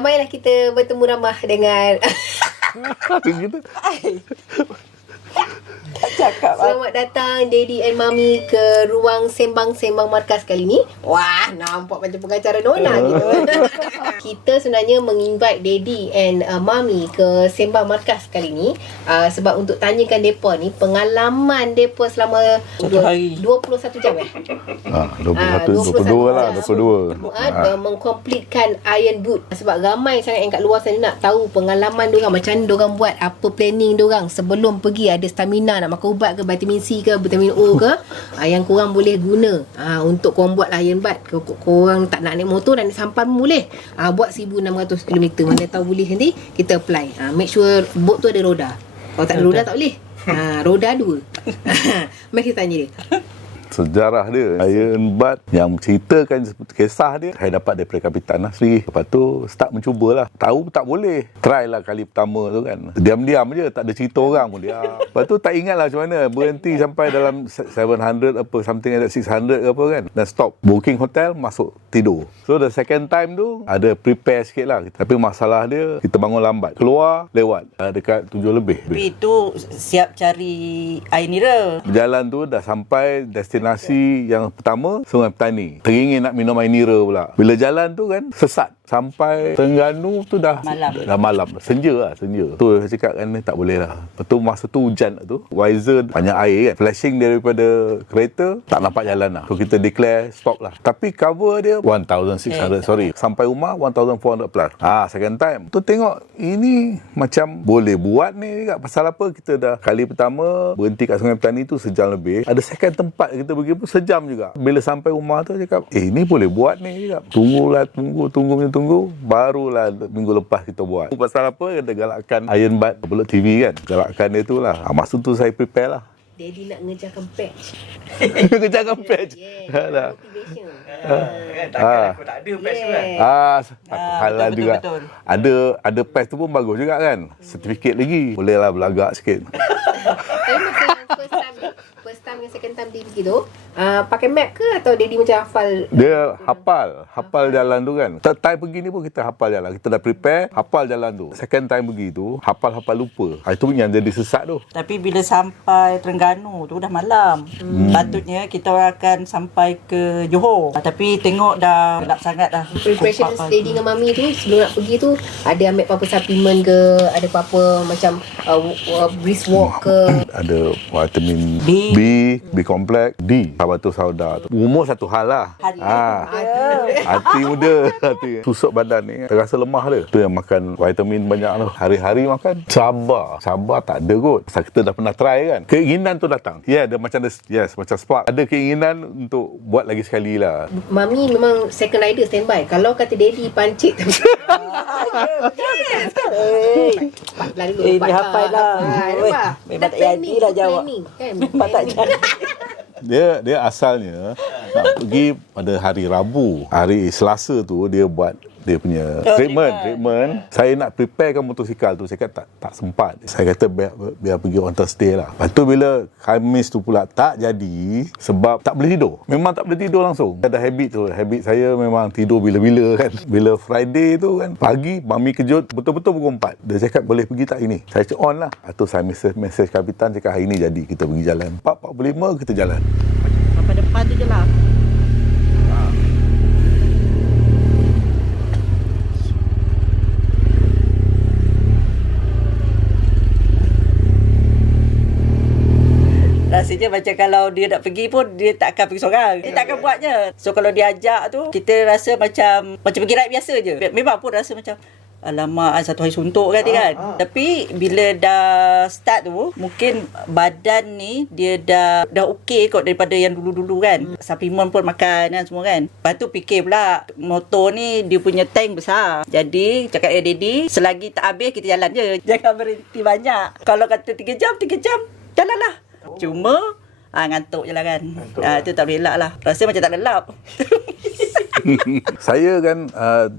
Marilah kita bertemu ramah dengan Gitu. Selamat datang Daddy and Mami ke ruang sembang-sembang markas kali ni. Wah, nampak macam pengacara Nona gitu. Kita sebenarnya menginvite Daddy and Mami ke sembang markas kali ni sebab untuk tanyakan depa ni pengalaman depa selama 21 jam 22 lah, 22. Mengkomplitkan Iron Boot. Sebab ramai sangat yang kat luar sana nak tahu pengalaman diorang, macam mana diorang buat, apa planning diorang sebelum pergi, ada stamina nak makan ubat ke, vitamin C ke, vitamin O ke, yang korang boleh guna untuk korang buat Iron Boot. Korang tak nak naik motor, nak naik sampan pun boleh. Buat 1,600 km, mana tahu boleh nanti kita apply. Make sure boat tu ada roda. Kalau tak ada roda tak boleh. Roda 2. Mari kita tanya dia. Sejarah dia Iron Boot yang ceritakan kisah dia, saya dapat daripada Kapitan Nasri. Lepas tu start mencubalah. Tahu tak boleh, try lah kali pertama tu kan, diam-diam je, tak ada cerita orang pun dia. Lepas tu tak ingat lah macam mana, berhenti sampai dalam 700 apa something like that, 600 ke apa kan, dan stop, booking hotel, masuk tidur. So the second time tu ada prepare sikit lah, tapi masalah dia kita bangun lambat, keluar lewat dekat 7 lebih. Tapi itu siap cari air nira. Berjalan tu dah sampai destinasi yang pertama, Sungai Petani. Teringin nak minum air nira pula. Bila jalan tu kan sesat. Sampai Terengganu tu dah malam. Senja. Tu saya cakap kan, tak boleh lah. Lepas tu masa tu hujan tu, Wiser banyak air kan, flashing daripada kereta, tak nampak jalan lah. So kita declare stop lah. Tapi cover dia 1,600, sorry. Sampai rumah 1,400 plus. Second time tu tengok ini macam boleh buat ni kat. Pasal apa, kita dah kali pertama berhenti kat Sungai Petani tu sejam lebih. Ada second tempat kita pergi pun sejam juga. Bila sampai rumah tu cakap, ni boleh buat ni cakap. Tunggu, barulah minggu lepas kita buat. Pasal apa, ada galakan Iron Boot Bullet TV kan, galakan dia tu lah. Masa tu saya prepare lah. Daddy nak ngejarkan patch. Ngejarkan patch. Yeah, motivation. Takkan aku tak ada patch tu kan. Halal juga. Betul. Ada patch tu pun bagus juga kan. Sertifikat lagi. Boleh lah berlagak sikit. Tapi masa yang first time dengan second time Daddy tu, pakai map ke atau Daddy macam hafal? Dia hafal jalan tu kan. Third time pergi ni pun kita hafal jalan. Kita dah prepare, hafal jalan tu. Second time pergi tu, hafal lupa. Itu yang jadi sesat tu. Tapi bila sampai Terengganu tu dah malam. Patutnya kita orang akan sampai ke Johor. Tapi tengok dah gelap sangat dah. Preparation Daddy dengan Mami tu sebelum nak pergi tu, ada ambil apa-apa supplement ke, ada apa-apa macam brisk walk ke? Ada vitamin B complex, D, sahabat sauda. Umur satu hal lah. Hati muda. Susuk badan ni terasa lemah dia. Tu yang makan vitamin banyak lah. Hari-hari makan. Sabar tak ada kot. Pasal kita dah pernah try kan. Keinginan tu datang. Dia macam macam spark. Ada keinginan untuk buat lagi sekali lah. Mami memang second rider standby. Kalau kata Daddy pancit. Ini hafal lah. Memang tak jadi lah jawab. Memang tak jadi. Dia asalnya nak pergi pada hari Rabu. Hari Selasa tu dia buat dia punya treatment. Saya nak preparekan motosikal tu. Saya kata tak sempat. Saya kata biar pergi on Thursday lah. Lepas tu bila Khamis tu pula tak jadi sebab tak boleh tidur. Memang tak boleh tidur langsung. Ada habit tu. Habit saya memang tidur bila-bila kan. Bila Friday tu kan, pagi Mami kejut betul-betul pukul 4. Dia cakap boleh pergi tak ini? Saya cakap on lah. Atau saya message Kapitan cakap hari ni jadi kita pergi jalan. 4:45 kita jalan. Sampai depan tu je lah. Rasanya macam kalau dia nak pergi pun dia tak akan pergi seorang. Dia tak akan buatnya. So kalau dia ajak tu, kita rasa macam pergi ride biasa je. Memang pun rasa macam alamak, satu hari suntuk kan dia kan. Tapi bila dah start tu, mungkin badan ni dia dah okey kot daripada yang dulu-dulu kan. Supplement pun makan kan semua kan. Lepas tu fikir pula motor ni dia punya tank besar. Jadi cakap Daddy, selagi tak habis kita jalan je. Jangan berhenti banyak. Kalau kata 3 jam, jalanlah. Cuma ngantuk je lah kan. Itu tak boleh elak lah. Rasa macam tak lelap. Saya kan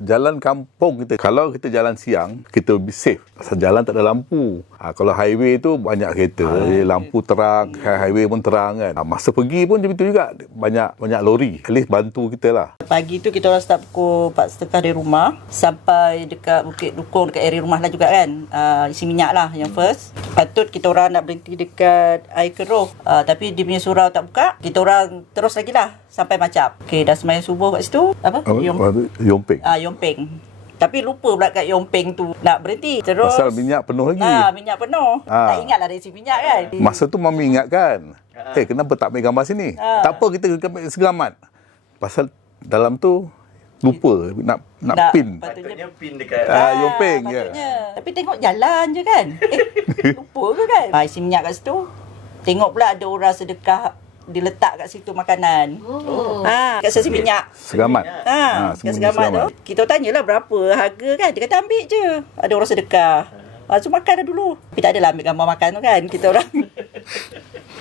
jalan kampung kita, kalau kita jalan siang kita lebih safe pasal jalan tak ada lampu. Kalau highway tu banyak kereta, lampu terang, highway pun terang kan. Masa pergi pun macam itu juga, banyak lori. At least bantu kita lah. Pagi tu kita orang start pukul 4.30 dari rumah sampai dekat Bukit Dukung, dekat area rumah lah juga kan. Isi minyak lah yang first. Patut kita orang nak berhenti dekat air keruh. Tapi dia punya surau tak buka. Kita orang terus lagi lah sampai Macap. Okay, dah sembahyang subuh kat situ. Yomping. Yomping. Tapi lupa pula kat Yomping tu nak berhenti. Terus Pasal minyak penuh lagi. Minyak penuh. Tak ingat lah dari isi minyak kan. Masa tu Mami ingatkan, kenapa tak ambil gambar sini? Tak apa, kita ambil segeramat. Pasal dalam tu lupa nak pin. Patutnya pin dekat Yomping je. Tapi tengok jalan je kan. Lupa ke kan? Isi minyak kat situ. Tengok pula ada orang sedekah diletak kat situ makanan. Kat stesen minyak. Segeramat. Kat Segeramat tu. Kita tanyalah berapa harga kan. Dia kata ambil je. Ada orang sedekah. So makan dah dulu. Tapi tak adalah ambil gambar makan tu kan. Kita orang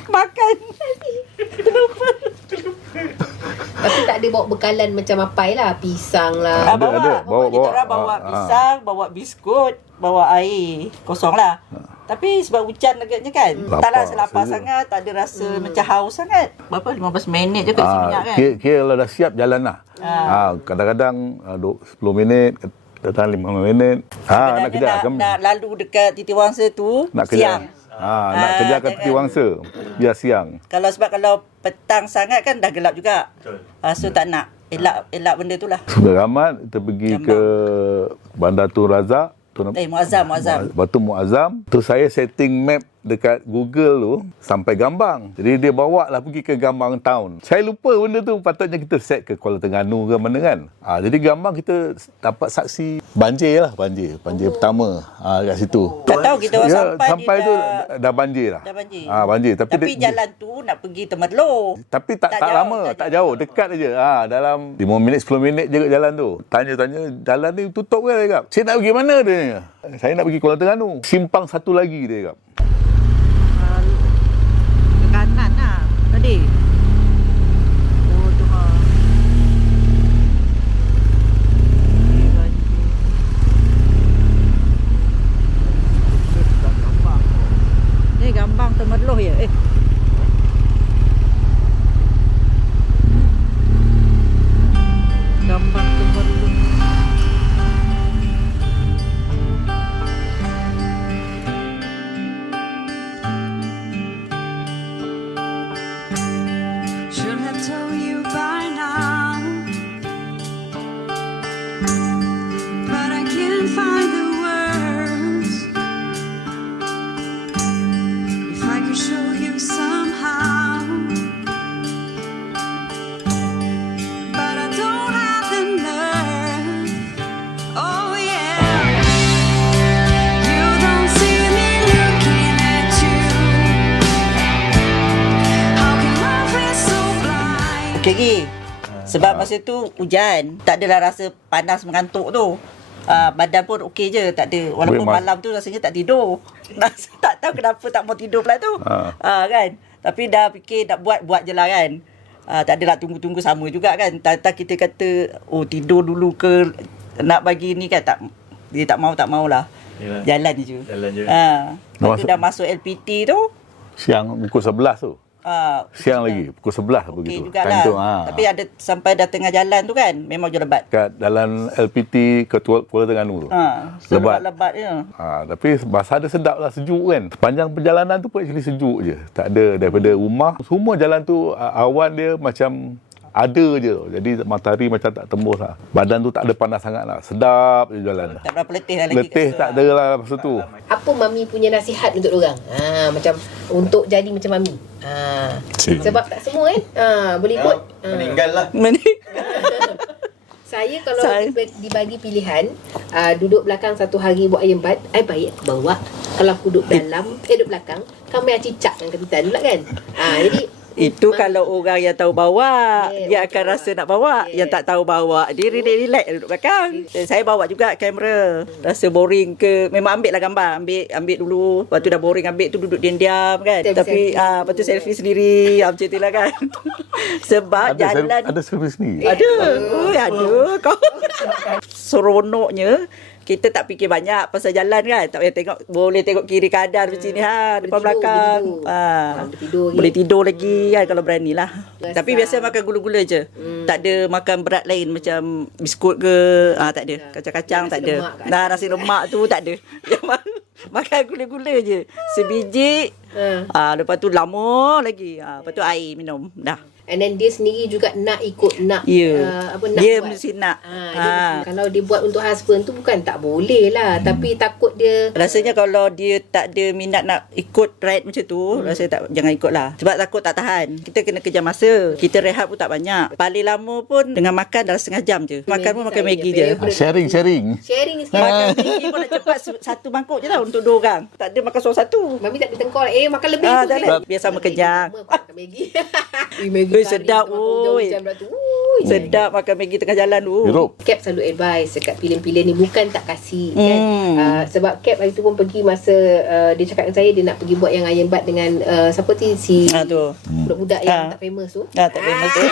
makan. Terlupa. Tapi tak ada bawa bekalan macam apai lah. Pisang lah. Ada. Kita orang bawa pisang, bawa biskut, bawa air. Kosong lah. Tapi sebab hujan agaknya kan. Taklah lapar sangat, tak ada rasa macam haus sangat. Berapa? 15 minit je kat isi minyak kan. Kira kalau dah siap jalan lah. Kadang-kadang 10 minit, datang 5 minit. Nak kejar. Nak lalu dekat Titi Wangsa tu Nak siang. Nak kejar kat Titi Wangsa biar siang. Kalau petang sangat kan dah gelap juga. So tak nak. Elak benda tu lah. Segeramat kita pergi ke Bandar Tun Razak. Muazzam. Batu Muazzam. Tu saya setting map dekat Google tu sampai Gambang. Jadi dia bawa lah pergi ke Gambang Town. Saya lupa benda tu, patutnya kita set ke Kuala Terengganu ke mana kan. Jadi Gambang kita dapat saksi banjir pertama kat situ. Tak tahu kita orang sampai tu dah banjir lah. Dah banjir. Banjir. Tapi jalan tu nak pergi Temerloh. Tapi tak lama, tak jauh, dekat aja. Dalam 5 minit 10 minit je kat jalan tu. Tanya jalan ni tutup ke dia kata. Saya nak pergi mana dia? Saya nak pergi Kuala Terengganu. Simpang satu lagi dia kata. Kanan lah tadi. Tuhan. Ni Gambang Temerloh ya. Gambang Temerloh. Should have told you by now, but I can't find the words. If I could show you somehow, but I don't have the nerve. Oh yeah, you don't see me looking at you. How can love be so blind? Okey Gi. Sebab masa tu hujan, tak adalah rasa panas mengantuk tu. Badan pun okey je, tak ada. Walaupun malam tu rasanya tak tidur. Tak tahu kenapa tak mau tidur pula tu. Kan. Tapi dah fikir nak buat je lah kan. Tak adalah tunggu-tunggu sama juga kan. Tak kita kata tidur dulu ke nak bagi ni kan, tak. Dia tak mau lah. Yalah. Jalan je. Lepas tu dah masuk LPT tu. Siang pukul 11 tu. Siang lagi pukul 11 Okey begitu. jugalah. Tapi ada sampai dah tengah jalan tu kan, memang je lebat. Kat dalam LPT ke Kuala Terengganu tu. Lebat je. Tapi bahasa ada sedap lah, sejuk kan. Sepanjang perjalanan tu pun actually sejuk je. Tak ada daripada rumah. Semua jalan tu awan dia macam ada je. Jadi matahari macam tak tembus lah. Badan tu tak ada panas sangat lah. Sedap je jalan. Tak berapa letih lah lagi. Letih tak ada lah masa tu. Apa Mami punya nasihat untuk diorang? Macam untuk jadi macam Mami. Sebab tak semua kan. Boleh ikut. Meninggal lah. Saya kalau dibagi pilihan, duduk belakang satu hari buat ayam bat, baik aku bawa. Kalau aku duduk dalam, duduk belakang, kami cicak dengan kapitan pula kan. Jadi Itu kalau orang yang tahu bawa, dia akan rasa nak bawa. Yang tak tahu bawa, dia relax duduk belakang. Saya bawa juga kamera. Rasa boring ke, memang ambil lah gambar. Ambil dulu. Lepas tu dah boring ambil tu duduk diam-diam kan. Tapi lepas tu selfie sendiri. Macam tu lah kan. Sebab jalan. Ada selfie sendiri. Ada. Ada kau. Seronoknya kita tak fikir banyak pasal jalan kan. Tak payah tengok, boleh tengok kiri kanan macam ni depan belakang. Boleh tidur lagi kan kalau beranilah. Tapi biasa makan gula-gula je. Tak ada makan berat lain macam biskut ke, tak ada. Kacang-kacang tak ada. Nasi lemak tu tak ada. Makan gula-gula je. Sebiji. Lepas tu lama lagi. Lepas tu air minum. Dah. And then dia sendiri juga nak ikut, nak nak dia buat. mesti nak. Kalau dia buat untuk husband tu bukan tak boleh lah, tapi takut dia Rasanya kalau dia tak ada minat nak ikut ride macam tu, rasa tak, jangan ikut lah. Sebab takut tak tahan. Kita kena kejar masa. Kita rehat pun tak banyak. Paling lama pun dengan makan dalam setengah jam je. Makan pun makan Maggi je. Sharing. sharing sikit. Makan Maggi pun nak cepat satu mangkuk je tau untuk 2 orang. Tak ada makan seorang satu. Mami tak bertengkor makan lebih tu tak ada. Biar sama kenyang. Makan Maggi. Maggi sedap, oi. Sedap makan Maggi tengah jalan tu. Cap selalu advice dekat pilihan-pilihan ni, bukan tak kasih kan. Sebab Cap hari tu pun pergi masa dia cakap dengan saya dia nak pergi buat yang iron butt dengan siapa tu, si tu budak-budak yang tak famous tu. Tak famous tu.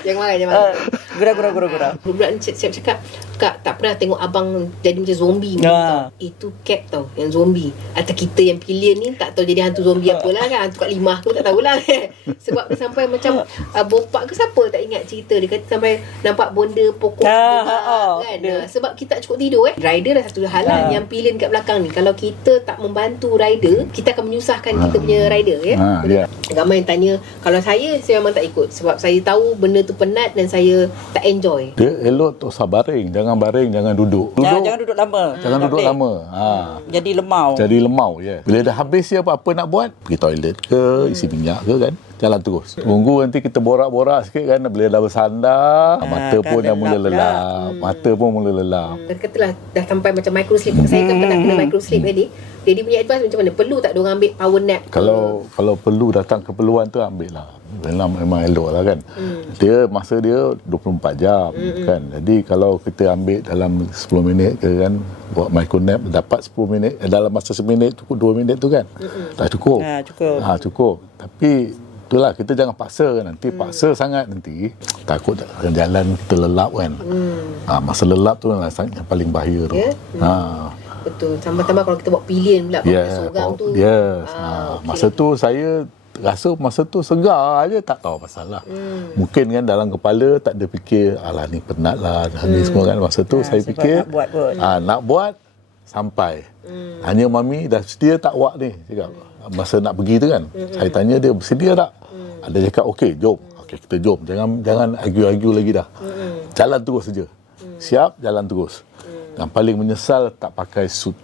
Jangan marah. Gurau. Budak ni siap cakap, Kak, tak pernah tengok abang jadi macam zombie. Itu Cap tau, yang zombie. Atau kita yang pilihan ni tak tahu jadi hantu zombie apalah kan. Hantu kat limah tu tak tahulah kan. Sebab dia sampai macam bopak ke siapa tak ingat cerita. Dia kata sampai nampak bonda pokok kan. Sebab kita tak cukup tidur Rider dah satu hal lah. Yang pilihan kat belakang ni, kalau kita tak membantu rider, kita akan menyusahkan kita punya rider Ramai yang tanya, kalau saya memang tak ikut. Sebab saya tahu benda tu penat dan saya tak enjoy. Dia elok tu baring. Jangan baring, jangan duduk. Jangan duduk lama. Jangan duduk lama. Jadi lemau. Bila dah habis dia apa-apa nak buat, pergi toilet ke, isi minyak ke kan. Jalan terus. Tunggu nanti kita borak-borak sikit kan. Bila dah bersandar, mata pun dah mula lelap. Katalah dah sampai macam micro sleep. Saya kan pernah kena micro sleep tadi. Jadi punya advice macam mana? Perlu tak diorang ambil power nap? Kalau perlu, datang keperluan tu ambil lah. Memang elok lah kan. Dia masa dia 24 jam kan. Jadi kalau kita ambil dalam 10 minit ke kan, buat micro nap, dapat 10 minit dalam masa 1 minit cukup 2 minit tu kan. Dah cukup. Cukup. Tapi itulah, kita jangan paksa kan. Nanti paksa sangat nanti takut akan jalan kita lelap kan. Masa lelap tu lah yang paling bahaya tu. Betul. Tambah-tambah kalau kita buat pilihan pula seorang tu. Masa tu saya rasa masa tu segar aja, tak tahu pasal lah. Mungkin kan dalam kepala tak ada fikir alah ni penat lah ni semua kan. Masa tu saya fikir nak buat sampai. Hanya mami dah sedia tak awak ni cakap. Masa nak pergi tu kan, saya tanya dia bersedia tak? Ada cakap okey, jom. Okey, kita jom. Jangan argue lagi dah. Jalan terus saja. Siap, jalan terus. Yang paling menyesal tak pakai suit.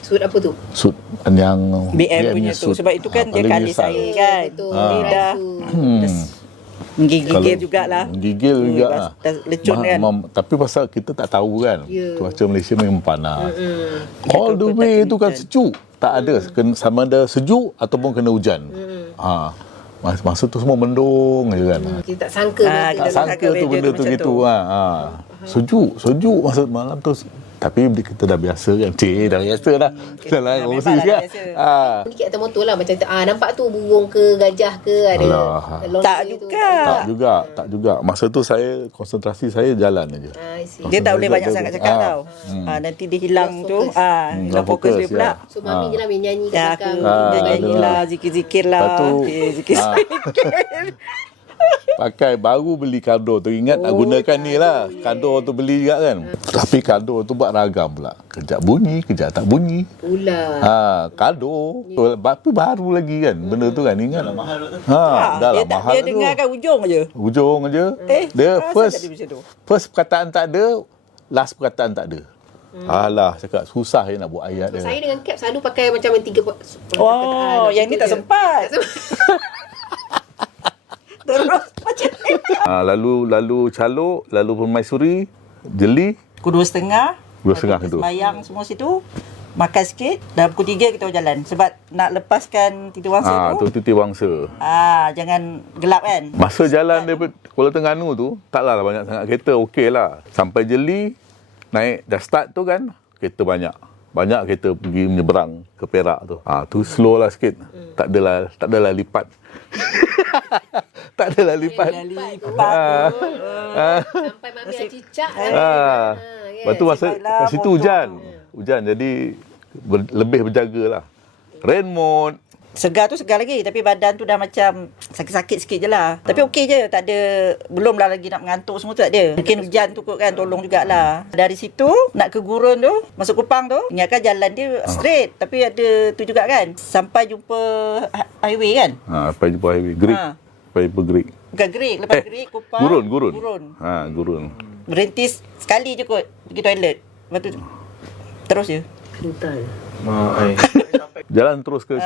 Suit apa tu? Suit yang BM punya tu. Sebab itu kan dia kali saya kan. Dia dah menggigil jugalah. Menggigil juga. Dah lecun kan. Tapi pasal kita tak tahu kan. Cuaca Malaysia memang panas. All the way tu kan sejuk. Tak ada sama ada sejuk ataupun kena hujan. Masa tu semua mendung je kan. Kita tak sangka tak sangka tu benda tu gitu. Sejuk masa malam tu. Tapi kita dah biasa kan. Dah biasa dah. Dah lah kongsi kan. Sedikit atas motor lah. Macam nampak tu burung ke gajah ke ada. Tak juga. Tak juga. Masa tu saya konsentrasi saya jalan aja. Dia tak boleh banyak sangat cakap tau. Nanti dia hilang tu. Hilang fokus dia pula. So mami je lah yang nyanyi kat belakang. Nyanyi lah, zikir-zikir lah. Zikir-zikir. Pakai baru beli kado tu. Ingat nak gunakan ni lah. Kado tu beli juga kan. Tapi kado tu buat ragam pula. Kejap bunyi, kejap tak bunyi. Pula. Kado. Tapi baru lagi kan. Benda tu kan. Ingat lah mahal tu. Dah lah mahal tu. Dia dengarkan ujung aja. Dia first perkataan tak ada. Last perkataan tak ada. Alah, cakap susah nak buat ayat dia. Saya dengan Cap selalu pakai macam 3 perkataan. Yang ni tak sempat. Terus macam ni. Lalu Calok, lalu Permaisuri, Jeli. Pukul 2.30. 2.30 tu. Semayang semua situ. makan sikit, dah pukul 3 kita jalan. Sebab nak lepaskan Titi Wangsa Tu Titi Wangsa. jangan gelap kan. Masa jalan daripada Kuala Terengganu tu, taklah banyak sangat kereta, okey lah. Sampai Jeli, naik, dah start tu kan, kereta banyak. Banyak kereta pergi menyeberang ke Perak tu. Tu slow lah sikit. Tak adalah lipat. Tak adalah lipat. Sampai mami dah cicak. Lepas tu masa kat situ hujan. Hujan, jadi lebih berjagalah. Rain mode. Segar tu segar lagi, tapi badan tu dah macam sakit-sakit sikit je lah. Tapi okey je, tak ada, belum lah lagi nak mengantuk semua tu tak ada. Mungkin hujan tu kot kan, tolong jugalah. Dari situ, nak ke Gurun tu, masuk Kupang tu, ingatkan jalan dia straight. Tapi ada tu juga kan, sampai jumpa highway kan. Sampai jumpa highway. Greek. Sampai jumpa Greek. Bukan Greek, lepas Greek, Kupang. Gurun. Gurun. Berhenti sekali je kot, pergi toilet. Lepas tu, terus je. Jalan terus ke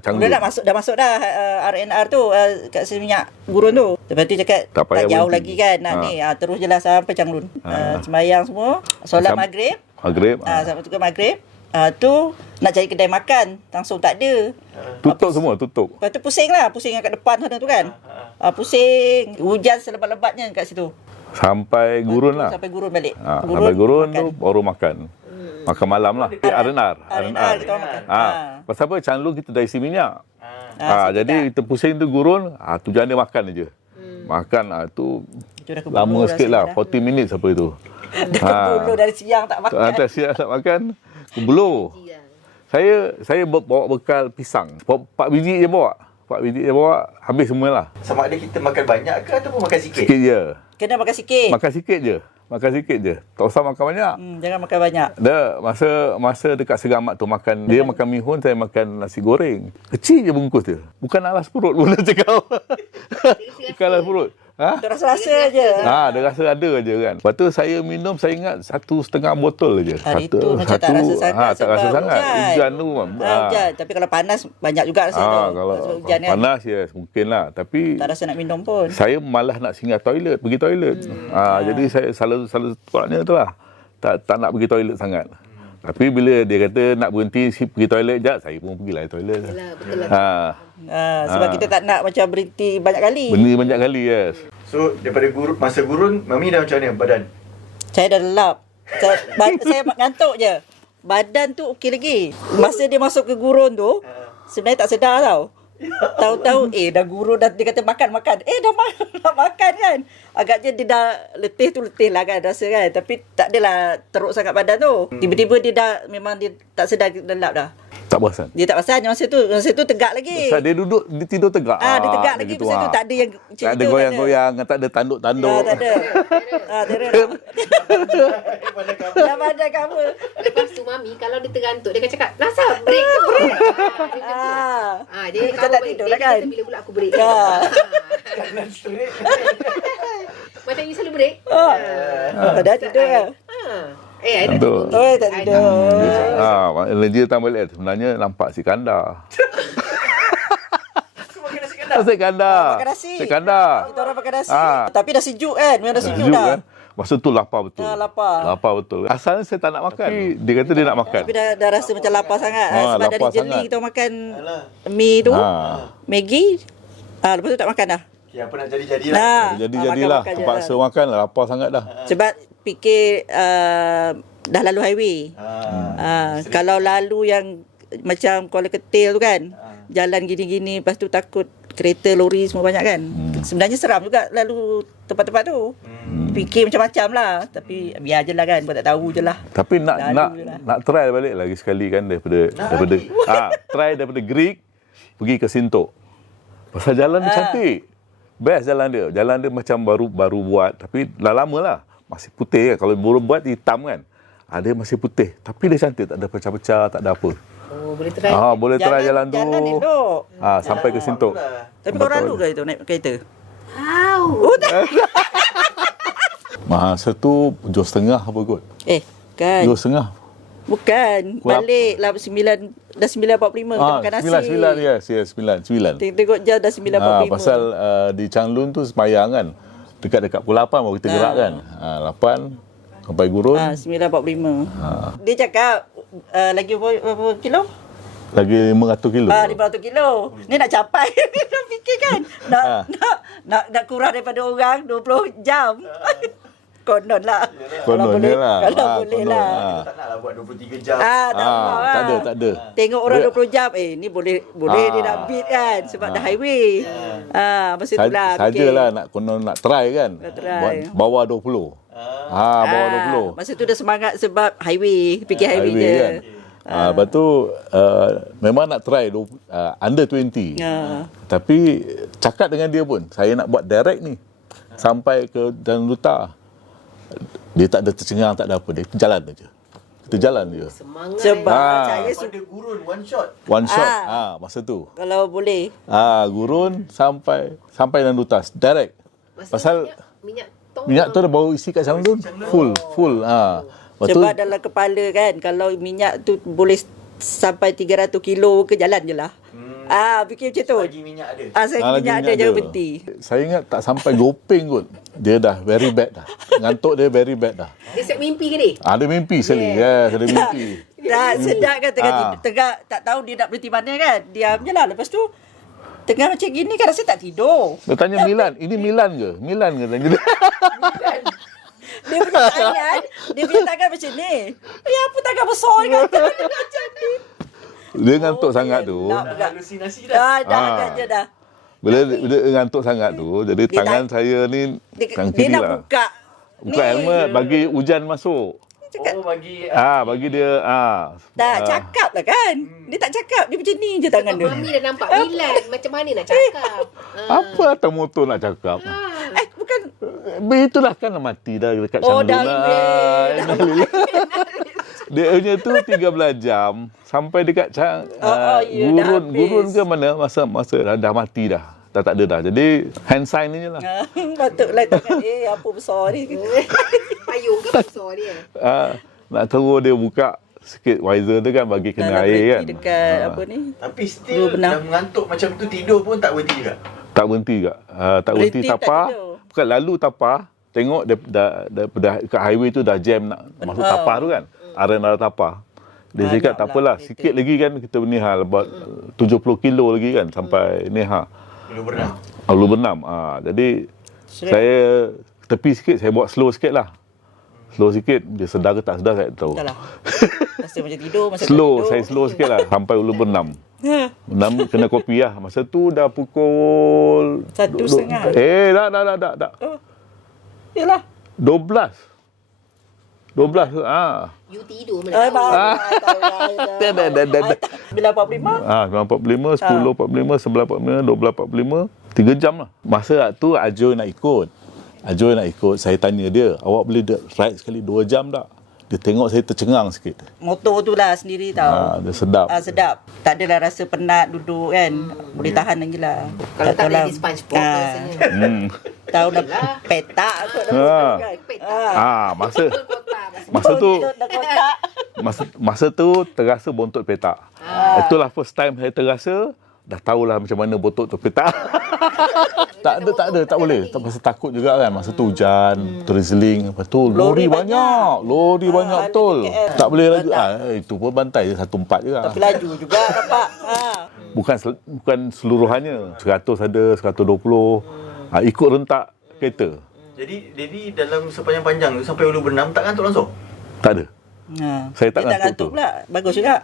Canggu. Dah masuk dah RNR tu kat Seminyak Gurun tu. Lepas tu cakap Tak payah tak jauh berhenti. lagi kan nak ni. Terus je lah sampai Changlun. Sembahyang semua, solat maghrib. Sampai tu ke maghrib. Tu nak cari kedai makan, langsung tak ada. Tutup semua, tutup. Lepas tu pusing yang kat depan sana tu kan. Pusing. Hujan selebat-lebatnya kat situ. Sampai Gurun lah. Sampai Gurun balik. Sampai Gurun tu baru makan. Makan malam lah. RNR. Kita orang makan. Pasal apa? Changlun kita dari isi minyak. situ Jadi kita pusing tu Gurun, tujuan dia makan je. Makan tu Itu dah kebulu lama sikit lah. dah. 40 minit apa itu. Dah kebulu dari siang tak makan. Tak siap tak makan. Kebulu. Saya bawa bekal pisang. 4 biji je bawa. 4 biji je bawa. Habis semualah. Sama ada kita makan banyak ke ataupun makan sikit? Sikit je. Kena makan sikit. Makan sikit je. Tak usah makan banyak. Jangan makan banyak. Dah masa dekat Seramat tu makan, dia makan mihun, saya makan nasi goreng. Kecil je bungkus dia. Bukan alas perut pun dia cakap. Bukan alas perut. Dia rasa-rasa je. Dia rasa ada je kan. Lepas tu saya minum, saya ingat 1,5 botol je. Hari tu macam tak rasa sangat. Tak rasa sebab sangat. Hujan tu. Hujan. Tapi kalau panas, banyak juga rasa tu. Kalau Hujan kan. panas, yes, mungkin lah. Tapi Tak rasa nak minum pun. saya malah nak singgah toilet, pergi toilet. Jadi saya selalu kuatnya tu lah. Tak nak pergi toilet sangat. Tapi bila dia kata nak berhenti pergi toilet sekejap, saya pun pergilah toilet. Yalah, betul lah. Sebab kita tak nak macam berhenti banyak kali. Benda banyak kali, yes. So daripada masa Gurun, Mami dah macam mana badan? Saya dah lelap. Saya ngantuk je. Badan tu okey lagi. Masa dia masuk ke Gurun tu, sebenarnya tak sedar tau. Tahu-tahu dah Gurun dah, dia kata makan. Dah nak makan kan. Agaknya dia dah letih lah kan rasa kan. Tapi tak adalah teruk sangat badan tu. Tiba-tiba dia memang dia tak sedar lelap dah. Tak perasan. Dia tak perasan masa tu tegak lagi. Pasal dia duduk, dia tidur tegak. Dia tegak lagi gitu, pasal tu tak ada yang tak ada goyang-goyang, tak ada tanduk-tanduk. Tak ada. Terus. Dah badan kamu. Lepas tu mami kalau dia tergantuk dia akan cakap, "Nasa break tu." Dia Kita tak tidur lah kan. Bila pula aku break. Kanan straight. Macam you selalu break. Dah tidur lah. I dah Betul. tidur. Tak tidur. Dia datang balik sebenarnya nampak si Kandar. Semua kena nasi kandar. Si Kandar. Makan nasi. Si Kandar. Kita orang makan nasi. Tapi dah sejuk kan. Memang dah sejuk Sejuk dah. kan. Masa tu lapar betul. Lapar. Lapar betul. Asalnya saya tak nak makan. Tapi dia kata dia nak makan. Tapi dah rasa macam lapar sangat. Sebab dari lapar Jeli sangat. kita makan mi tu. Maggi. Lepas tu tak makan dah. Ya, apa nak jadi-jadilah. Jadilah. makan je Terpaksa makan lah. Lapar sangat dah. Sebab fikir dah lalu highway. Kalau lalu yang macam Kuala Ketil tu kan, jalan gini-gini, lepas tu takut kereta, lori semua banyak kan. Sebenarnya seram juga lalu tempat-tempat tu. Fikir macam-macam lah. Tapi biar je lah kan, buat tak tahu je lah. Tapi nak Lalu je lah. nak try balik lagi sekali kan daripada try daripada Greek pergi ke Sintok. Pasal jalan dia cantik. Best jalan dia. Jalan dia macam baru buat tapi dah lama lah. Masih putih kan. Kalau baru buat hitam kan. Dia masih putih. Tapi dia cantik. Tak ada pecah-pecah. Tak ada apa. Boleh try. Boleh try jalan tu. Jalan elok. Sampai ke Sintok. Tapi kau ralu ke itu naik kereta? Masa tu RM2.5 apa kot. Kan. RM2.5. Bukan. Balik lah 9.45 kita makan nasi. 9. Tengok jam dah 9.45. Pasal di Changlun tu sembahyang kan. Dekat pukul 8 baru kita gerak kan. 8 sampai Gurun. 9.45. Dia cakap lagi berapa kilo? Lagi 500 kilo. 500 kilo. Ni nak capai. Dah fikir kan. Nak kurang daripada orang 20 jam. Konon lah. Konon je lah. Kalau boleh konon, lah. Kita tak naklah buat 23 jam. Tak mau lah. Tak ada. Tengok orang 20 jam. Ni boleh dia nak beat kan. Sebab dah highway. Masa tu lah. Sajalah nak try kan. Nak try. Buat bawah 20. Bawah 20. Masa tu dah semangat sebab highway. Fikir highway je. Kan. Lepas tu memang nak try under 20. Tapi cakap dengan dia pun, saya nak buat direct ni sampai ke Jalan Duta. Dia tak ada tercengang, tak ada apa, dia jalan aja. Kita jalan je. Semangat. Sebab saya Pada gurun one shot. One shot masa tu. kalau boleh. Gurun sampai Jalan Duta direct. Pasal minyak tu dah baru isi kat sana tu full. Lepas tu, Sebab dalam kepala kan, kalau minyak tu boleh sampai 300 kilo ke jalan je lah. Fikir macam tu. Lagi minyak ada. Saya minyak ada jangan berhenti. Saya ingat tak sampai gopeng kot. Dia dah very bad dah. Ngantuk dia very bad dah. Dia siap mimpi ke dia? Ada mimpi sekali. Yes, ada mimpi. Dah sedap kan tengah tak tahu dia nak berhenti mana kan. Diam je lah. Lepas tu tengah macam gini kan rasa tak tidur. Dia tanya Milan. Ini Milan ke? Milan ke? Tanya dia. Dia punya tangan macam ni. Apa tangan besar kan? Macam ni. Dia ngantuk sangat tu. Halusinasi dah. Dah agaknya dah. Bila dia ngantuk sangat tu, jadi Dia tangan saya ni Dia kiri nak lah. buka. Buka helmet bagi hujan masuk. Bagi Bagi dia Tak cakap lah kan. Dia tak cakap. Dia macam ni je tangan dia. Mami dah nampak Milan. Macam mana nak cakap? apa atas motor nak cakap. Bukan. Itulah kan mati dah dekat sana. Dah Dia punya tu 13 jam sampai dekat gurun ke mana masa dah mati dah. Tak ada dah. Jadi hand sign ni je lah. Patutlah tangan apa besar ni. Payung ke besar dia? Nak terus dia buka sikit visor tu kan bagi kena air kan. Dekat apa ni? Tapi still dah mengantuk macam tu, tidur pun tak berhenti juga. Tak berhenti juga. Tak berhenti Berhenti tak tapar. tidur. Bukan lalu tapar. Tengok dia dah kat highway tu dah jam nak masuk tapar tu kan. Arena tapar. Dia cakap tak apalah. Sikit lagi kan kita Nihal. About 70 kilo lagi kan sampai Nihal. Lalu bernam. Jadi saya tepi sikit. Saya buat slow sikit lah. Slow sikit. Dia sedar ke tak sedar saya tak tahu. Dah lah. Masa macam tidur. Saya slow sikit lah. Sampai Ulu Bernam. Bernam kena kopi lah. Masa tu dah pukul 1:30. Tak. Yalah. 12. You tidur mana tahu. Bila 45? 9.45, 10.45, 11.45, 12.45, 3 jam lah. Masa tu Ajoy nak ikut. Saya tanya dia, awak boleh ride sekali 2 jam tak? Dia tengok saya tercengang sikit. Motor tu lah sendiri tau. Dia sedap. Sedap. Tak adalah rasa penat duduk kan. Boleh tahan lagi lah. Kalau tak boleh di SpongeBob rasanya. Tahu dah petak kot. Masa tu terasa bontot petak. Itulah first time saya terasa dah tahulah macam mana bontot tu petak. tak boleh. Tak pasal takut juga kan. Masa tu hujan, drizzling, lepas tu lori banyak betul. Tak boleh laju. Itu pun bantai 14 juga. Tapi laju juga nampak. Bukan seluruhannya. 100 ada, 120. Ikut rentak kereta. Jadi dalam sepanjang-panjang tu sampai Ulu Bernam tak ngantuk langsung? Tak ada. Saya tak dia ngantuk tu. pula. Bagus juga.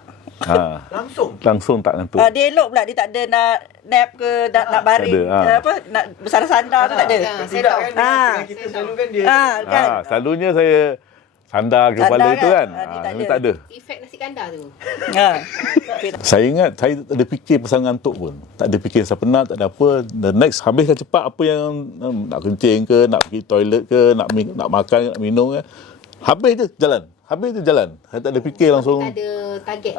Langsung tak ngantuk. Dia elok pula. Dia tak ada nak nap ke, nak baring. Nak bersandar-sandar tu tak ada. Saya tahu. Kan kita selalu kan dia. Selalunya saya sandar kepala itu kan. Ini tak ada. Efek nasi kandar tu. Saya ingat saya tak ada fikir pasal ngantuk pun. Tak ada fikir pasal penat, tak ada apa. The next habiskan cepat apa yang nak kencing ke, nak pergi toilet ke, nak makan, nak minum ke. Habis je jalan. Saya tak ada fikir langsung. Tak ada target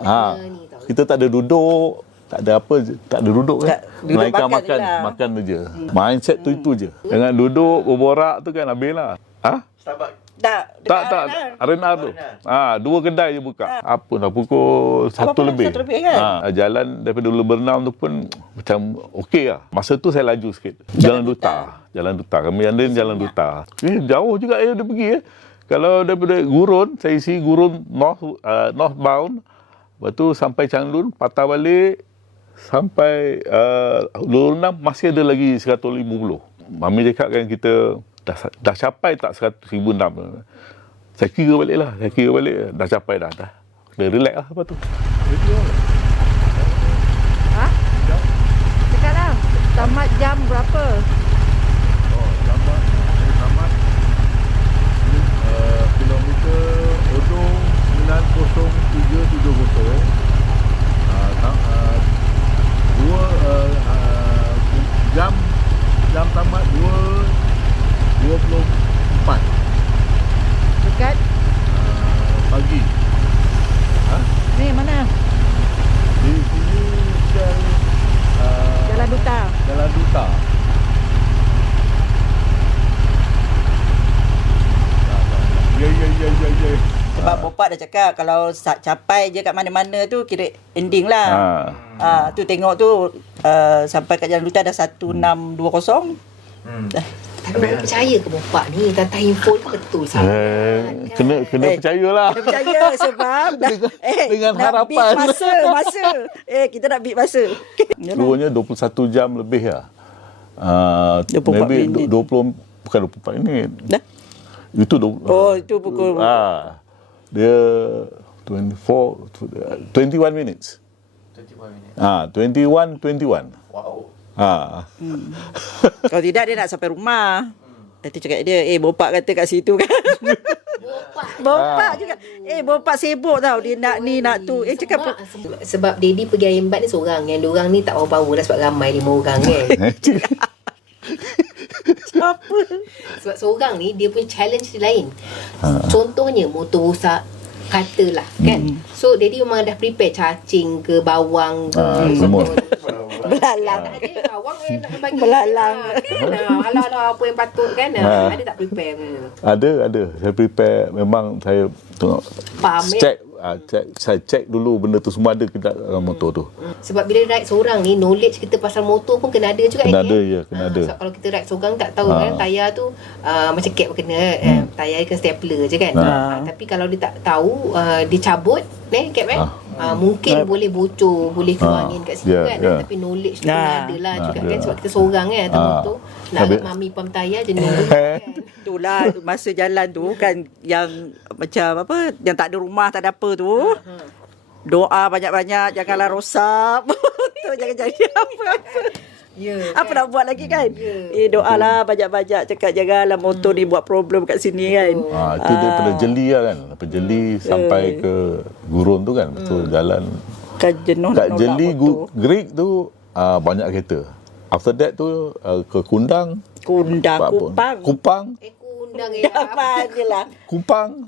ni tau. Kita tak ada duduk, tak ada apa, tak ada duduk kan. Melainkan makan je. Mindset tu itu je. Jangan duduk berborak tu kan habis lah. Starbucks. Tak. Arena tu. 2 kedai je buka. Apa dah pukul 1 lebih. 1 lebih kan? Jalan daripada Ulu Bernam tu pun macam okey lah. Masa tu saya laju sikit. Jalan Duta. Kami yang lain Jalan Duta. Jauh juga dia pergi. Kalau daripada Gurun, saya isi Gurun northbound, lepas tu sampai Changlun, patah balik, sampai Lorong 6 masih ada lagi 150. Mami cakap kan kita dah capai tak 1,006. Saya kira balik lah. Dah capai dah. Dah relax lah lepas tu. Ha? Cakap dah. Tamat jam berapa? Tamat kilometer Odong 90370. Jam tamat 2.24 Dekat pagi. ni mana? Di sini Shell Jalan Duta. Jalan Duta. Ya. Sebab bapak dah cakap kalau capai je kat mana-mana tu kira ending lah. Tu tengok tu sampai kat Jalan Duta dah 1620. Tapi orang percaya ke bapak ni tentang info tu betul sangat. Kena percayalah. Kena percaya sebab dengan nak harapan. beat masa. Kita nak beat masa. Seluruhnya 21 jam lebih lah. 24 maybe minit. 20, bukan 24 minit. Dah? Itu Itu pukul. Dia 21 minutes. 21. Wow. Kalau tidak dia nak sampai rumah. Nanti cakap dia, bapak kata kat situ kan. Bapak juga. Bapak sibuk tau. Dia nak ni, nak tu. Cakap Sebab Daddy pergi Ayambat ni seorang. Yang diorang ni tak power lah sebab ramai 5 orang kan. apa? Sebab seorang ni dia punya challenge dia lain. Contohnya motor rosak, katalah kan. So Daddy memang dah prepare cacing ke bawang ke semua. Belalang. Bawang nak bagi Belalang. kan. Alah apa yang patut kan. Ada tak prepare punya? Ada. Saya prepare. Memang saya tengok. Faham, Saya cek dulu benda tu semua ada ke tak dalam motor tu. Sebab bila ride seorang ni, knowledge kita pasal motor pun kena ada juga. Kena ada, ya, kena ada. Sebab kalau kita ride seorang tak tahu kan, tayar tu macam cap kena, tayar kan stapler je kan. Tapi kalau dia tak tahu, dia cabut cap kan, mungkin boleh bocor, boleh keluar angin kat situ kan. Tapi knowledge tu kena ada lah juga kan. Sebab kita seorang kan atas motor. Nak mami pam tayar jenuh kan. Itulah masa jalan tu kan yang macam apa, yang tak ada rumah, tak ada apa tu. Doa banyak-banyak, janganlah rosak. Tu jangan jadi apa-apa. Apa nak buat lagi kan? Doalah banyak-banyak, cakap janganlah motor ni buat problem kat sini kan. Itu daripada Jeli lah kan. Daripada Jeli sampai ke Gurun tu kan. Betul jalan. Kan jenuh Kat nak Jeli motor. Greek tu banyak kereta. After that tu ke Kundang. Kundang, Kupang. Kupang. Kundang Apa je lah. Kupang.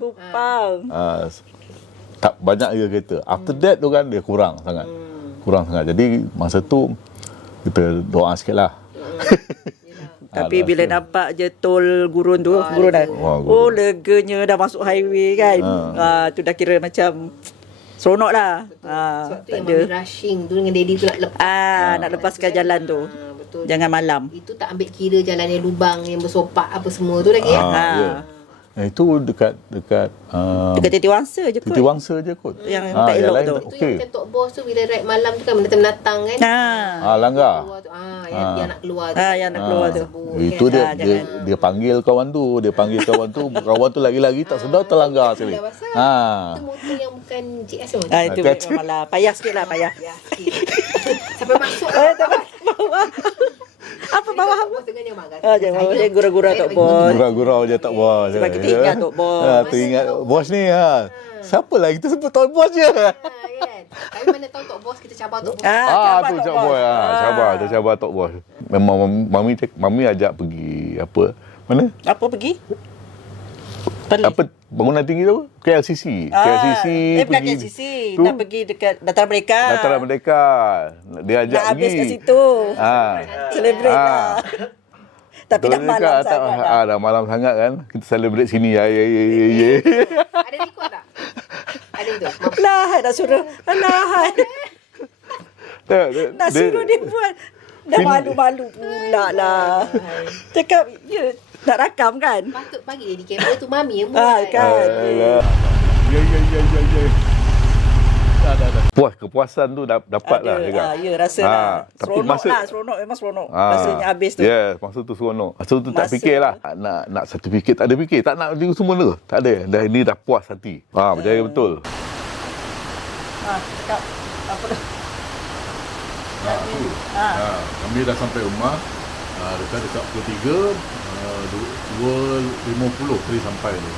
Tak banyak je kereta. After that tu kan dia kurang sangat. Jadi masa tu kita doa sikit lah. Tapi bila nampak je tol Gurun tu, Gurun dah. Gurun. Leganya dah masuk highway kan. Tu dah kira macam seronok lah. Sebab tu yang mami rushing tu dengan Daddy tu nak lepas. Nak lepaskan jalan tu. Betul. Jangan malam. Itu tak ambil kira jalan yang lubang, yang bersopak apa semua tu lagi Ya. Itu dekat Dekat Titi Wangsa je kot. Titi Wangsa je kot. Yang tak elok tu. Itu yang macam Tok Bos tu bila ride malam tu kan menatang-menatang kan. Langgar. Yang nak keluar tu. Yang nak keluar tu. Itu dia panggil kawan tu, kawan tu lagi-lagi tak sedar terlanggar sekali. Itu motor yang bukan GS tu. Itu malah payah sikit lah, payah. Sampai masuk Apa bawah? Bos dengan yang marah. Jangan dia gurau-gurau Tok Bos. Gurau-gurau je tak bos. Sebab kita ingat Tok Bos. Teringat bos ni. Siapa lah kita sebut Tok Bos je. Kan? Tapi mana tahu Tok Bos kita cabar Tok Bos. Tu Tok Bos. Cabar Tok Bos. Memang mami ajak pergi apa? Mana? Apa pergi? Apa bangunan tinggi tu? KLCC. KLCC bukan KLCC. Nak pergi dekat Dataran Merdeka. Dataran Merdeka. Dia ajak nak pergi. habis kat situ. Celebrate lah. Tapi dah malam sangat dah. Dah malam sangat kan. Kita celebrate sini. Ya. Ada rekod tak? Ada tu. Lah, nak suruh. Nak suruh dia buat. Dah malu-malu pula lah. Cakap, nak rakam kan. Patut bagi dia di kamera tu mami yang buat. Kan. Ya. Dah. Kepuasan tu dapat lah juga. Ya, rasa lah. Tapi Seronok memang seronok. Rasanya habis tu. Ya, masa tu seronok. Masa tu tak fikirlah nak sertifikat, tak ada fikir, tak nak dia semua tu. Tak ada. Ini dah puas hati. Berjaya betul. Cakap apa dah? Kami dah sampai rumah dekat pukul 3 2.50 tadi sampai ni.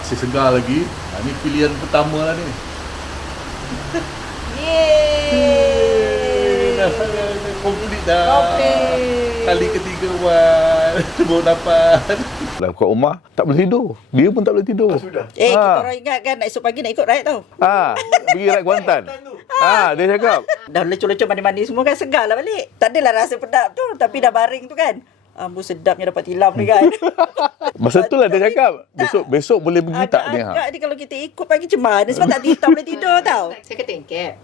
Masih segar lagi. Ini pilihan pertama lah ni. Yeay. Dah komplit dah. Kali ketiga buat. Baru dapat. Dah kat rumah tak boleh tidur. Dia pun tak boleh tidur. Sudah. Kita orang ingat kan nak esok pagi nak ikut ride tau. Pergi ride Kuantan. Dia cakap. Dah lecur-lecur mandi-mandi semua kan segar lah balik. Tak adalah rasa pedap tu. Tapi dah baring tu kan. Ambul sedapnya dapat tilam ni kan. Masa tu lah dia cakap. Besok boleh pergi tak ni? Agak ni kalau kita ikut pagi macam mana. Sebab tak boleh tidur tau. Saya kata Cap,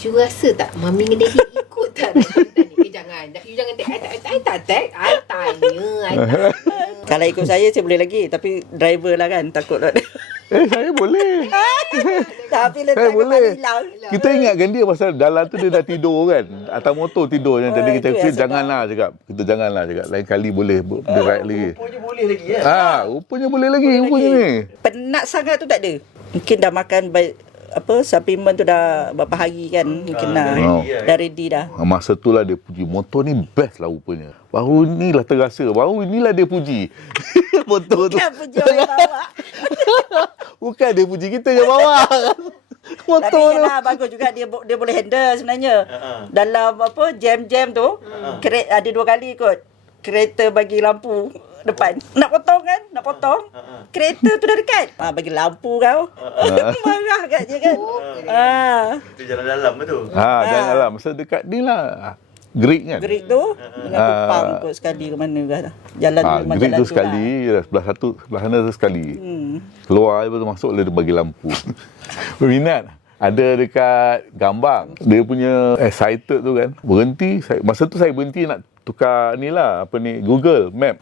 you rasa tak mami dengan daddy ikut tak? Jangan. You jangan tag. I tanya. Kalau ikut saya boleh lagi. Tapi driver lah kan. Takut lah. Saya boleh. Tapi Saya letak boleh. kepala hilang. Kita ingatkan dia pasal dalam tu dia dah tidur kan. Atas motor tidur. Yang tadi kita itu yang cakap, janganlah cakap. Kita janganlah cakap. Lain kali boleh dia ride lagi. Rupanya boleh lagi kan? Rupanya boleh lagi. Rupanya ni. Penat sangat tu tak ada. Mungkin dah makan supplement tu dah berapa hari kan. Mungkin dah ready dah. Masa tu lah dia puji. Motor ni best lah rupanya. Baru inilah terasa. Baru inilah dia puji. Motor tu. Bukan puji orang bawa. Bukan dia puji kita je bawa. Motor Tapi tu. yalah, bagus juga dia boleh handle sebenarnya. Dalam jam-jam tu, ada 2 kali kot. Kereta bagi lampu depan. Nak potong kan? Kereta tu dah dekat. Bagi lampu kau. Marah kat dia kan. Itu jalan dalam tu. Jalan dalam. Masa dekat ni lah. Gerik kan? Gerik tu dengan kupang kot sekali ke mana ke. Jalan tu memang gerik jalan tu sekali. Lah. Sebelah sana tu sekali. Keluar lepas tu masuk dia bagi lampu. Berminat. Ada dekat Gambang. Dia punya excited tu kan. Berhenti. Masa tu saya berhenti nak tukar ni lah. Google Map.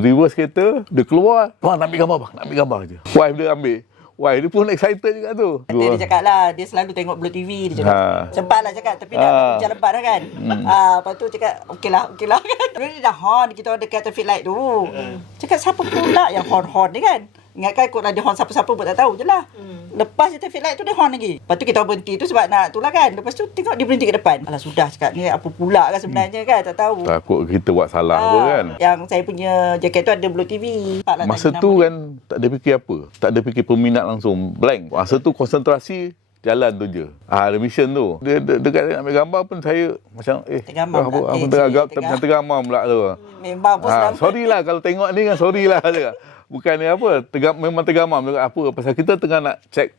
Reverse kereta. Dia keluar. Bang nak ambil gambar bang. Nak ambil gambar je. Wife dia ambil. Dia pun excited juga tu. Dia cakap lah, dia selalu tengok Blue TV, dia cakap. Sempat lah cakap, tapi dah hujan lebat dah kan. Lepas tu cakap, okey lah kan. Dia dah horn, kita ada dekat traffic light tu. Cakap, siapa pula yang horn-horn ni kan? Ingatkan kot lah dia horn siapa-siapa pun tak tahu je lah. Lepas je traffic light tu dia horn lagi. Lepas tu kita berhenti tu sebab nak tu lah kan. Lepas tu tengok dia berhenti kat depan. Alah sudah cakap, ni apa pula kan sebenarnya kan, tak tahu. Takut kita buat salah apa kan. Yang saya punya jaket tu ada Blue TV. Masa tu kan tak ada fikir apa. Tak ada fikir peminat langsung. Blank. Masa tu konsentrasi jalan tu je. Ada mission tu. Dia dekat nak ambil gambar pun saya macam tergamam apa tergamam pula tu. Memang pun selamat. Sorry lah kalau tengok ni kan, sorry lah. Bukan ni apa, memang tergamam. Apa, pasal kita tengah nak check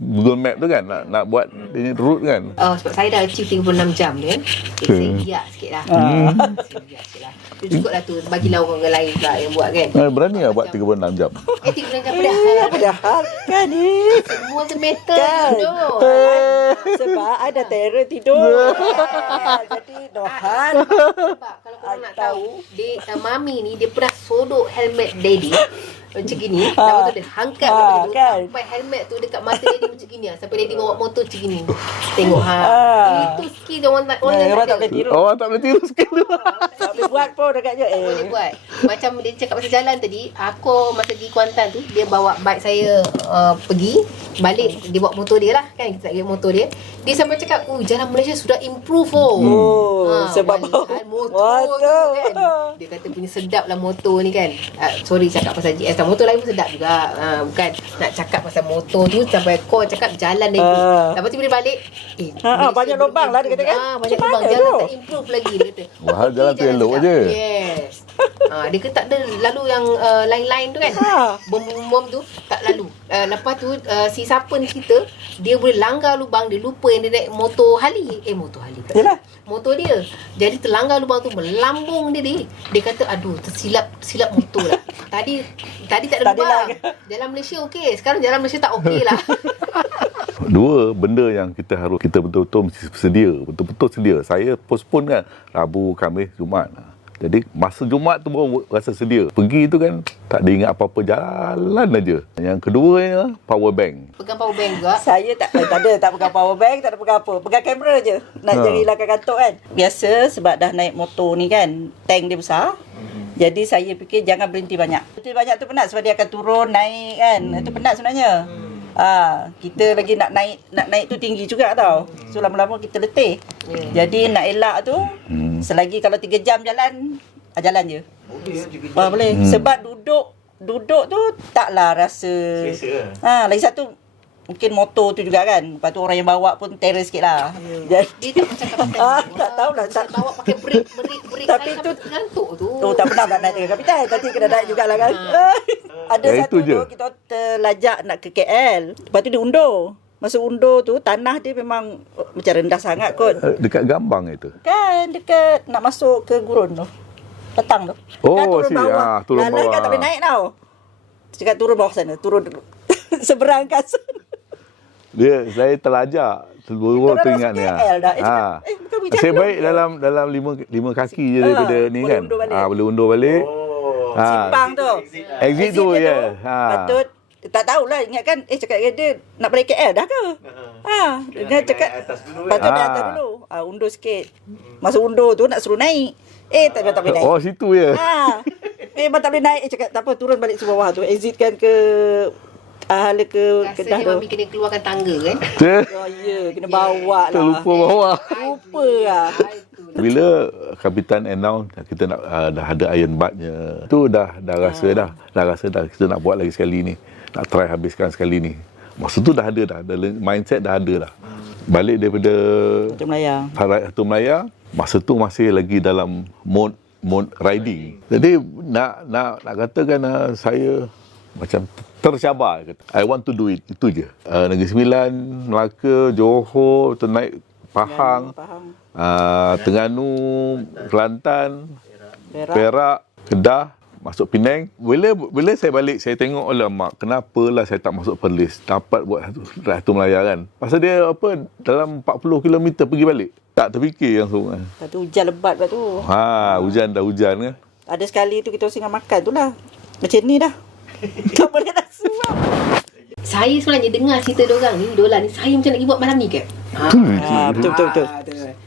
Google Map tu kan, nak buat route kan. Sebab saya dah achieve 36 jam tu kan. Saya biak sikit lah. Saya biak sikit lah. Itu cukup lah tu. Bagilah orang lain pula yang buat kan. Berani lah buat 36 jam. 36 jam padahal kan ni. semua semeter tidur. Sebab ada terror tidur. Jadi dohan. Sebab kalau korang nak tahu, mami ni dia pernah sodok helmet daddy macam gini. Lepas tu dia hangkat kan? sampai helmet tu dekat mata daddy macam gini lah. Sampai daddy bawa motor macam gini. Tengok itu skill orang tak boleh tiru. Orang tak boleh tiru skill tu. Tak boleh buat pun agaknya. Boleh buat. Macam dia cakap pasal jalan tadi, aku masa pergi Kuantan tu, dia bawa bike saya pergi, balik dia bawa motor dia lah kan, kita tak kira motor dia. Dia sampai cakap, jalan Malaysia sudah improve Sebab motor tu kan. Dia kata punya sedap lah motor ni kan. Sorry cakap pasal GS lah. Motor lain pun sedap juga. Bukan nak cakap pasal motor tu sampai kau cakap jalan lagi. Lepas tu bila balik, banyak lubang lah dia kata kan. banyak lubang, jalan tak improve lagi dia kata. Wah, jalan tu elok je. Yes. Dia kata tak ada lalu yang lain-lain tu kan. Bom-bom tu tak lalu. Lepas tu si Sapen kita, dia boleh langgar lubang, dia lupa yang dia naik motor Harley. Motor Harley tak Yalah. motor dia. Jadi terlanggar lubang tu, melambung dia. Dia kata aduh tersilap motor lah. Tadi tak ada lubang. Jalan Malaysia okey. Sekarang jalan Malaysia tak okey lah. Dua benda yang kita betul-betul mesti sedia, betul-betul sedia. Saya postpone kan Rabu, Khamis, Jumaat. Jadi masa Jumaat tu baru rasa sedia. Pergi tu kan tak ada ingat apa-apa, jalan aja. Yang keduanya power bank. Pegang power bank juga. Saya tak pegang power bank, tak ada pegang apa. Pegang kamera je. Nak jadi hilangkan kantuk kan. Biasa sebab dah naik motor ni kan, tank dia besar. Jadi saya fikir jangan berhenti banyak. Berhenti banyak tu penat sebab dia akan turun, naik kan. Itu penat sebenarnya. Kita lagi nak naik tu tinggi juga tau. So lama-lama kita letih. Jadi nak elak tu selagi kalau 3 jam jalan je. Boleh. Sebab duduk tu taklah rasa. Lagi satu mungkin motor tu juga kan. Lepas tu orang yang bawa pun terror sikit lah. Dia tak cakap tak tahulah. bawa pakai break. Tapi saya tu sampai ngantuk tu. tak pernah nak naik dengan kapitan. Tadi kena naik jugalah kan. Ada Ya, satu itu je. tu kita terlajak nak ke KL. Lepas tu dia undur. Masa undur tu tanah dia memang macam rendah sangat kot. Dekat Gambang itu. Kan dekat nak masuk ke Gurun tu. Petang tu. Oh, kan turun si, bawah. turun Lain bawah. kan tak boleh naik tau. Cakap turun bawah sana. Turun seberang kat sana. Saya terlajak. Baru Kita dah teringat masuk ni. KL dah. Cakap, bukan pergi Saya jalan. baik dalam lima kaki je daripada ni boleh kan. undur balik. Boleh undur balik. Simpang tu. Exit tu ya. Patut tak tahulah ingatkan cakap dengan dia nak balik KL dah ke? Dia cakap patut naik atas dulu. Undur sikit. Masa undur tu nak suruh naik. Tak boleh naik. Oh, situ ya. Memang tak boleh naik. Cakap tak apa, turun balik ke bawah tu. Exit kan ke hala ke Kedah Rasanya tu. Mami kena keluarkan tangga kan. Oh ya, kena bawa lah. Terlupa bawah. Lupa lah. Bila Kapitan announce kita nak dah ada iron batnya, tu dah rasa dah kita nak buat lagi sekali ni, nak try habiskan sekali ni. Masa tu dah ada mindset dah ada dah. Balik daripada Macam Melaya. Satu Melaya, masa tu masih lagi dalam mode riding. Jadi nak katakan saya macam tercabar. I want to do it. Itu je. Negeri Sembilan, Melaka, Johor, tu naik Pahang, Terengganu, Kelantan, Perak, Kedah, masuk Penang. Bila saya balik, saya tengok, alamak, kenapalah saya tak masuk Perlis. Dapat buat satu Melaya kan. Pasal dia dalam 40 km pergi balik. Tak terfikir langsung. Lepas tu hujan lebat lepas tu. Hujan kan. Ada sekali tu kita singgah makan tu lah. Macam ni dah. Tak boleh nak suap. Saya sebenarnya dengar cerita diorang ni, idola ni, saya macam nak pergi buat malam ni kan. Betul.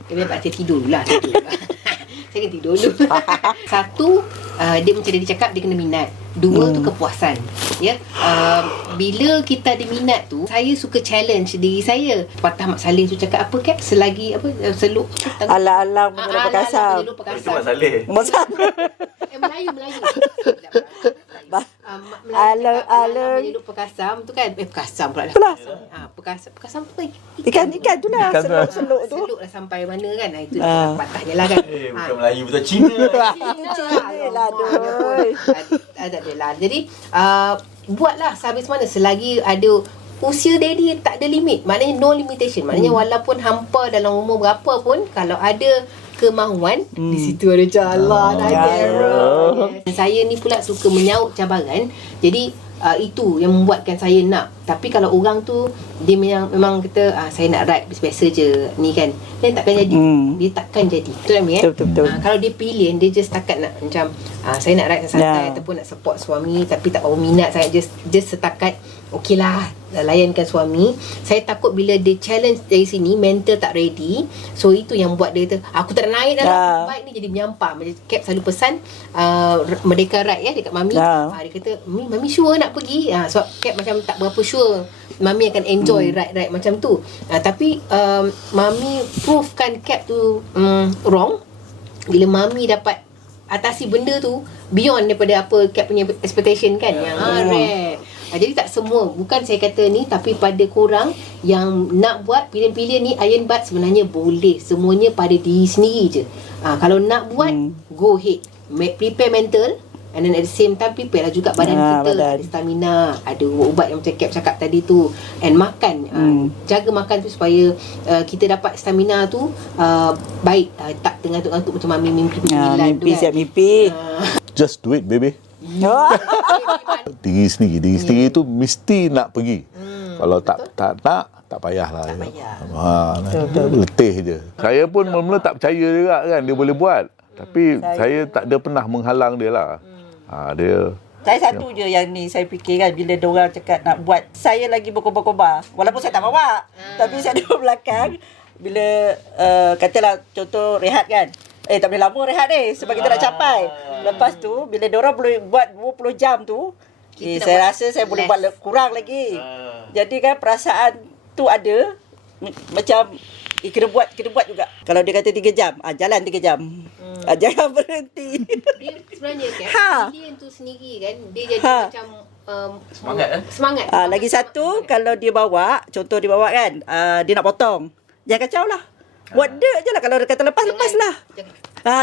Dia dapat saya tidur dulu lah. Saya kena tidur dulu. Satu, dia macam dia cakap, dia kena minat. Dua tu kepuasan. Ya. Bila kita ada minat tu, saya suka challenge diri saya. Patah Mak Saleh tu cakap apa Kak? Selagi apa seluk Alang-alang menyerap perkasam. Itu Mak Saleh. Melayu. Alang-alang Menyeluk perkasam tu kan. Perkasam pula lah. Perkasam tu kan ikan tu lah. Seluk-seluk tu. Seluk lah sampai mana kan. Itu patahnya lah kan. Bukan Melayu betul Cina. Cina lah doi. Tak adalah. Jadi buatlah sehabis mana selagi ada usia daddy tak ada limit. Maknanya no limitation. Maknanya walaupun hampa dalam umur berapa pun, kalau ada kemahuan, di situ ada jalan, ada arrow. Saya ni pula suka menyaut cabaran. Jadi itu yang membuatkan saya nak. Tapi kalau orang tu dia memang kata saya nak ride biasa je ni kan, dia takkan jadi. Dia takkan jadi. Betul tak Mi? Betul. Kalau dia pilih, dia just setakat nak macam saya nak ride santai ataupun nak support suami tapi tak berapa minat sangat, just setakat okeylah layankan suami. Saya takut bila dia challenge dari sini, mental tak ready. So itu yang buat dia kata aku tak nak naik dalam bike ni, jadi menyampah. Macam Cap selalu pesan Merdeka Ride dekat Mami. Dia kata Mami sure nak pergi. Sebab Cap macam tak berapa sure Mami akan enjoy ride macam tu. Tapi Mami provekan Cap tu wrong. Bila Mami dapat atasi benda tu beyond daripada apa Cap punya expectation kan. Yang rare. Jadi tak semua, bukan saya kata ni, tapi pada korang yang nak buat pilihan-pilihan ni, Iron Butt sebenarnya boleh. Semuanya pada diri sendiri je. Kalau nak buat, go ahead. Prepare mental, and then at the same time prepare lah juga badan kita. Ada stamina, ada ubat yang macam Cap cakap tadi tu, and makan. Jaga makan tu supaya kita dapat stamina tu baik. Tak tengah-tengah macam Mami mimpi Mimpi tu kan. siap mimpi. Just do it, baby. Diri sendiri tu mesti nak pergi. Kalau tak tak payahlah. Tak payah. Letih je. Saya pun mula-mula tak percaya juga kan dia boleh buat. Tapi saya tak ada pernah menghalang dia lah. Dia Saya satu je yang ni saya fikir kan, bila diorang cakap nak buat, saya lagi berkobar-kobar. Walaupun saya tak bawa. Tapi saya duduk belakang. Bila katalah contoh rehat kan. Tak boleh lama rehat ni sebab kita nak capai. Lepas tu bila diorang boleh buat 20 jam tu, saya rasa saya boleh buat kurang lagi. Jadi kan perasaan tu ada macam kena buat juga. Kalau dia kata 3 jam, jalan 3 jam. Jangan berhenti. Dia sebenarnya kan pilihan tu sendiri kan, dia jadi macam semangat. Lagi satu, kalau dia bawa, contoh dia bawa kan, dia nak potong. Jangan kacau lah. Buat dia je lah. Kalau dia kata lepas lah.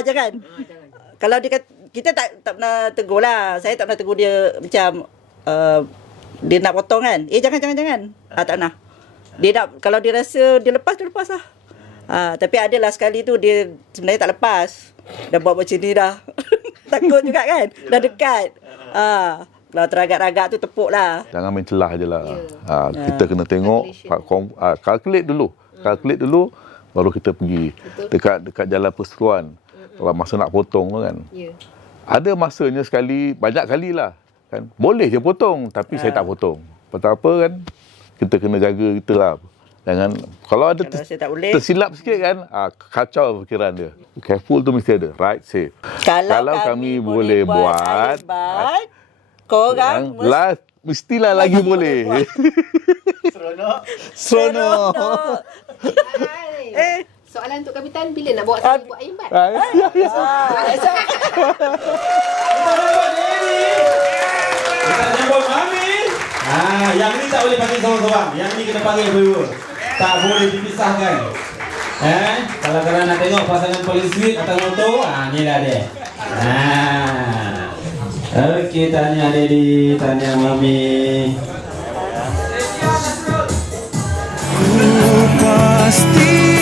Jangan. Kalau dia kata, kita tak pernah tegur lah. Saya tak pernah tegur dia macam dia nak potong kan. Jangan. Tak pernah. Dia nak, kalau dia rasa dia lepas lah. Tapi adalah sekali tu dia sebenarnya tak lepas. Dah buat macam ni dah. Takut juga kan. Dah dekat. Kalau teragak-ragak tu tepuk lah. jangan main celah je lah. Kita kena tengok, calculate dulu, baru kita pergi. Dekat jalan perseteruan. Kalau masa nak potong tu kan. Ada masanya sekali, banyak kali lah. Kan? Boleh je potong, tapi saya tak potong. Betapa kan, kita kena jaga kita lah. Jangan, kalau ada tersilap sikit kan, kacau fikiran dia. Careful tu mesti ada, right, safe. Kalau kami boleh buat, korang mestilah lagi boleh. Seronok. Soalan untuk Kapitan, bila nak bawa saya buat ayam bat? Kita jemput Mami. Yang ni tak boleh panggil seorang-seorang. Yang ni kena panggil berdua. Tak boleh dipisahkan. Kalau korang nak tengok pasangan paling sweet atas motor, ni lah dia. Okey, tanya Daddy, tanya Mami. Pasti